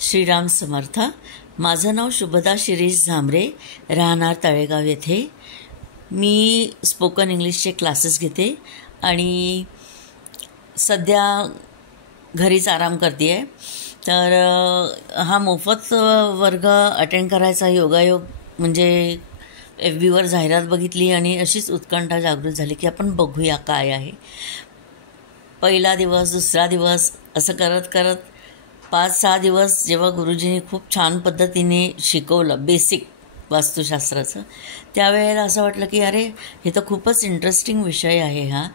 श्रीराम समर्थ. माझं नाव शुभदा शिरीष झांबरे, राहणार तळेगाव येथे. मी स्पोकन इंग्लिशचे क्लासेस घेते आणि सध्या घरीच आराम करते आहे. तर हा मोफत वर्ग अटेंड करायचा योगायोग म्हणजे FBवर जाहिरात बघितली आणि अशीच उत्कंठा जागृत झाली की आपण बघूया काय आहे. पहिला दिवस, दुसरा दिवस असं करत करत 5-6 दिवस जेव्हा गुरुजींनी खूप छान पद्धतीने शिकवलं बेसिक वास्तुशास्त्राचं, त्यावेळेला असं वाटलं की अरे हे तर खूपच इंटरेस्टिंग विषय आहे हा.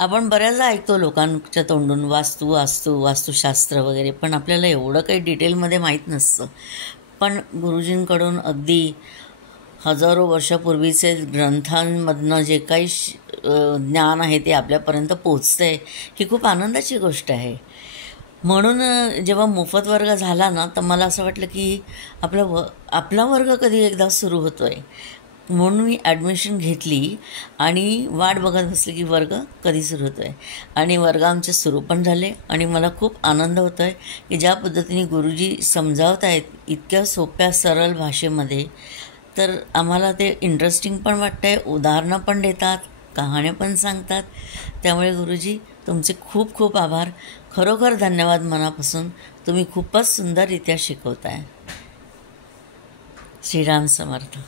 आपण बऱ्याचदा ऐकतो लोकांच्या तोंडून वास्तुशास्त्र वगैरे, पण आपल्याला एवढं काही डिटेलमध्ये माहीत नसतं. पण गुरुजींकडून अगदी हजारो वर्षापूर्वीचे ग्रंथांमधनं जे काही ज्ञान आहे ते आपल्यापर्यंत पोचतं आहे ही खूप आनंदाची गोष्ट आहे. म्हणून जेव्हा मोफत वर्ग झाला ना, तर मला असं वाटलं की आपला वर्ग कधी एकदा सुरू होतो आहे. म्हणून मी ॲडमिशन घेतली आणि वाट बघत बसली की वर्ग कधी सुरू होतो आहे. आणि वर्ग आमचे सुरू पण झाले आणि मला खूप आनंद होतो आहे की ज्या पद्धतीने गुरुजी समजावत आहेत इतक्या सोप्या सरळ भाषेमध्ये, तर आम्हाला ते इंटरेस्टिंग पण वाटतं आहे. उदाहरणं पण देतात, कहाण्या पण सांगतात. त्यामुळे गुरुजी तुमचे खूप खूप आभार. खरोखर धन्यवाद मनापासून. तुम्ही खूपच सुंदररित्या शिकवताय. श्रीराम समर्थ.